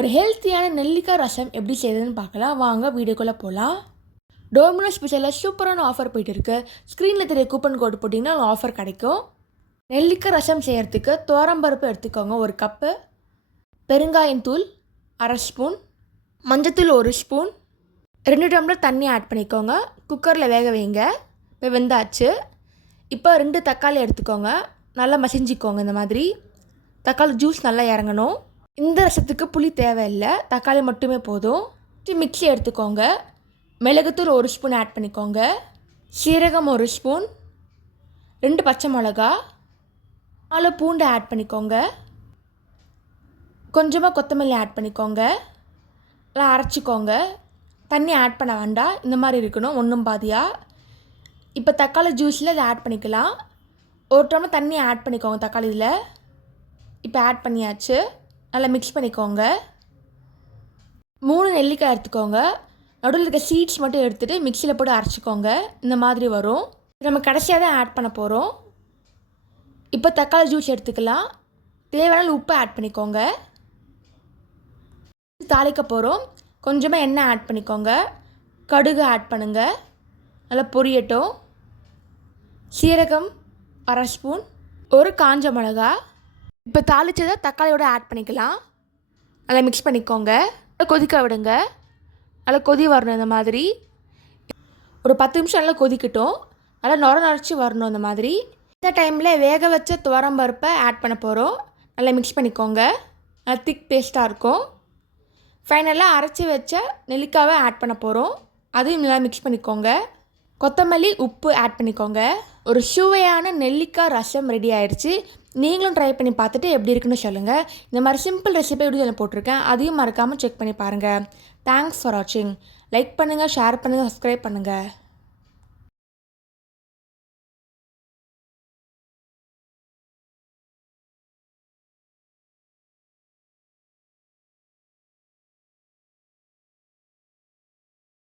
ஒரு ஹெல்த்தியான நெல்லிக்காய் ரசம் எப்படி செய்யுதுன்னு பார்க்கலாம். வாங்க வீடியோக்குள்ளே போகலாம் டோமினோஸ் ஸ்பெஷலில் சூப்பரான ஆஃபர் போயிட்டு இருக்கு ஸ்க்ரீனில் தெரிய கூப்பன் கோடு போட்டிங்கன்னா ஆஃபர் கிடைக்கும். நெல்லிக்காய் ரசம் செய்கிறதுக்கு துவரம்பருப்பு எடுத்துக்கோங்க ஒரு கப்பு பெருங்காயம் தூள் அரை ஸ்பூன் மஞ்சத்தூள் ஒரு ஸ்பூன் ரெண்டு டம்ளர் தண்ணி ஆட் பண்ணிக்கோங்க. குக்கரில் வேக வைங்க. இப்போ வெந்தாச்சு. இப்போ ரெண்டு தக்காளி எடுத்துக்கோங்க. நல்லா மசிஞ்சிக்கோங்க இந்த மாதிரி. தக்காளி ஜூஸ் நல்லா இறங்கணும். இந்த ரசத்துக்கு புளி தேவையில்லை. தக்காளி மட்டுமே போதும். மிக்ஸி எடுத்துக்கோங்க. மிளகுத்தூள் ஒரு ஸ்பூன் ஆட் பண்ணிக்கோங்க. சீரகம் ஒரு ஸ்பூன். ரெண்டு பச்சை மிளகா. நாலு பூண்டு ஆட் பண்ணிக்கோங்க. கொஞ்சமாக கொத்தமல்லி ஆட் பண்ணிக்கோங்க. நல்லா அரைச்சிக்கோங்க. தண்ணி ஆட் பண்ண வேண்டாம். இந்த மாதிரி இருக்கணும். ஒன்றும் பாதியாக இப்போ தக்காளி ஜூஸில் இதை ஆட் பண்ணிக்கலாம். ஒரு டம்ளர் தண்ணி ஆட் பண்ணிக்கோங்க தக்காளி இதில் இப்போ ஆட் பண்ணியாச்சு. நல்லா மிக்ஸ் பண்ணிக்கோங்க. மூணு நெல்லிக்காய் எடுத்துக்கோங்க. நடுவில் இருக்க சீட்ஸ் மட்டும் எடுத்துகிட்டு மிக்சியில் போட்டு அரைச்சிக்கோங்க. இந்த மாதிரி வரும். நம்ம கடைசியாக தான் ஆட் பண்ண போகிறோம் இப்போ தக்காளி ஜூஸ் எடுத்துக்கலாம். தேவையான உப்பு ஆட் பண்ணிக்கோங்க. தாளிக்க போகிறோம் கொஞ்சமாக எண்ணெய் ஆட் பண்ணிக்கோங்க. கடுகு ஆட் பண்ணுங்கள் நல்லா பொரியட்டும். சீரகம் அரை ஸ்பூன். ஒரு காஞ்ச மிளகா இப்போ தாளித்ததை தக்காளியோட ஆட் பண்ணிக்கலாம். நல்லா மிக்ஸ் பண்ணிக்கோங்க. கொதிக்க விடுங்க. நல்லா கொதி வரணும் இந்த மாதிரி. ஒரு பத்து நிமிஷம் நல்லா கொதிக்கட்டும். நல்லா நுர நுரைச்சி வரணும் இந்த மாதிரி. இந்த டைமில் வேக வச்ச துவரம் பருப்பை ஆட் பண்ண போகிறோம் நல்லா மிக்ஸ் பண்ணிக்கோங்க. நல்லா திக் பேஸ்ட்டாக இருக்கும். ஃபைனலாக அரைச்சி வச்ச நெல்லிக்காவை ஆட் பண்ண போகிறோம் அதையும் நல்லா மிக்ஸ் பண்ணிக்கோங்க. கொத்தமல்லி உப்பு ஆட் பண்ணிக்கோங்க. ஒரு சுவையான நெல்லிக்காய் ரசம் ரெடி ஆயிடுச்சு. நீங்களும் ட்ரை பண்ணி பார்த்துட்டு எப்படி இருக்குன்னு சொல்லுங்கள் இந்த மாதிரி சிம்பிள் ரெசிபி வீடியோவில் போட்டிருக்கேன். அதையும் மறக்காமல் செக் பண்ணி பாருங்கள் தேங்க்ஸ் ஃபார் வாட்சிங் லைக் பண்ணுங்கள் ஷேர் பண்ணுங்கள் சப்ஸ்கிரைப் பண்ணுங்கள்